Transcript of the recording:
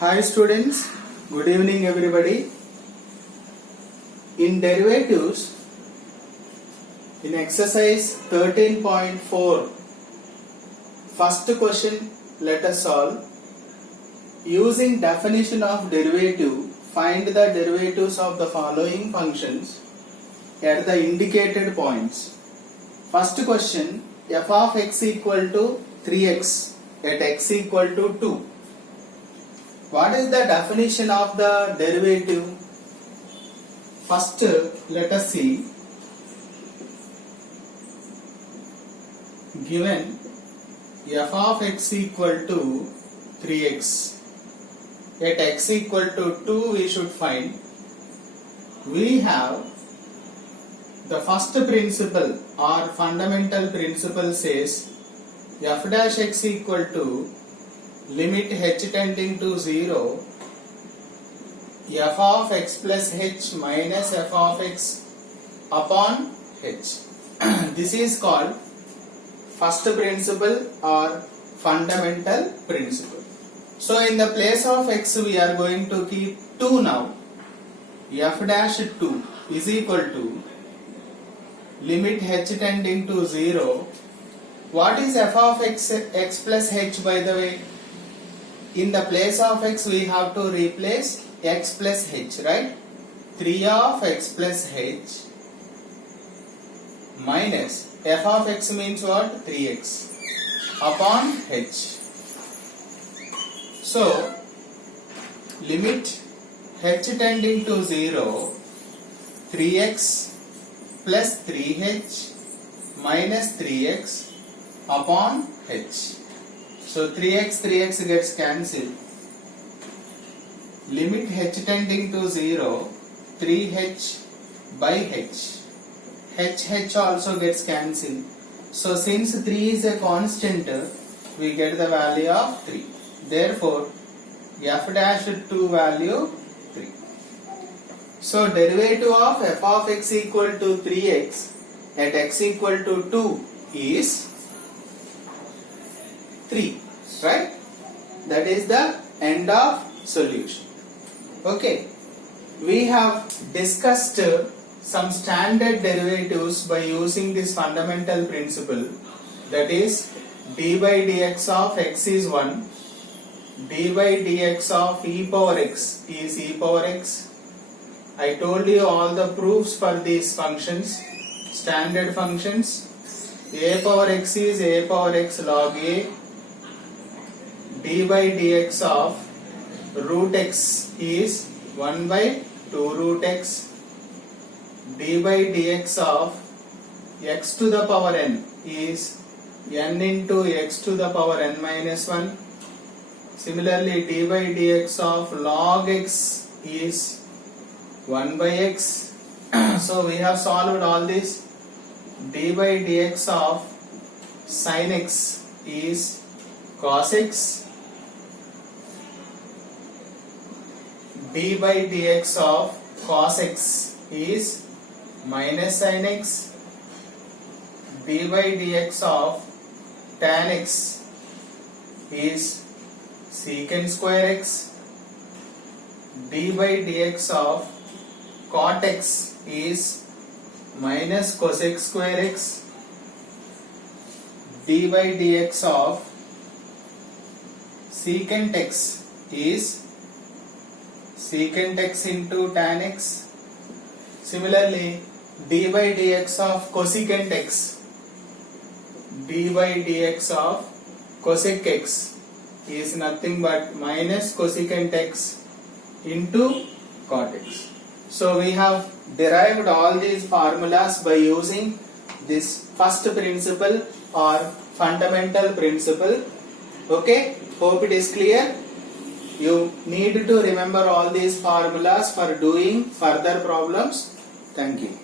Hi students, good evening everybody. In derivatives, in exercise 13.4, first question let us solve. Using definition of derivative, find the derivatives of the following functions at the indicated points. First question, f of x equal to 3x at x equal to 2. What is the definition of the derivative? First, let us see. Given f of x equal to 3x at x equal to 2, we should find. We have the first principle or fundamental principle says f dash x equal to limit h tending to 0 f of x plus h minus f of x upon h. This is called first principle or fundamental principle. So in the place of x we are going to keep 2 now. F dash 2 is equal to limit h tending to 0. What is f of x plus h, by the way? In the place of x we have to replace x plus h, right? 3 of x plus h minus f of x means what? 3x upon h. So limit h tending to 0, 3x plus 3h minus 3x upon h. So 3x gets cancelled. Limit h tending to 0, 3h by h. H also gets cancelled. So since 3 is a constant, we get the value of 3. Therefore, f dash 2 value 3. So derivative of f of x equal to 3x at x equal to 2 is 3, right? That is the end of solution. Okay, we have discussed some standard derivatives by using this fundamental principle, that is d by dx of x is 1, d by dx of e power x is e power x. I told you all the proofs for these functions, standard functions. A power x is a power x log a. D by dx of root x is 1 by 2 root x. D by dx of x to the power n is n into x to the power n minus 1. Similarly, d by dx of log x is 1 by x. So we have solved all this. D by dx of sin x is cos x. D by dx of cos x is minus sin x. D by dx of tan x is secant square x. D by dx of cot x is minus cosec square x. D by dx of secant x is secant x into tan x. Similarly, d by dx of cosecant x, d by dx of cosec x is nothing but minus cosecant x into cot x. So we have derived all these formulas by using this first principle or fundamental principle. Okay, hope it is clear. You need to remember all these formulas for doing further problems. Thank you.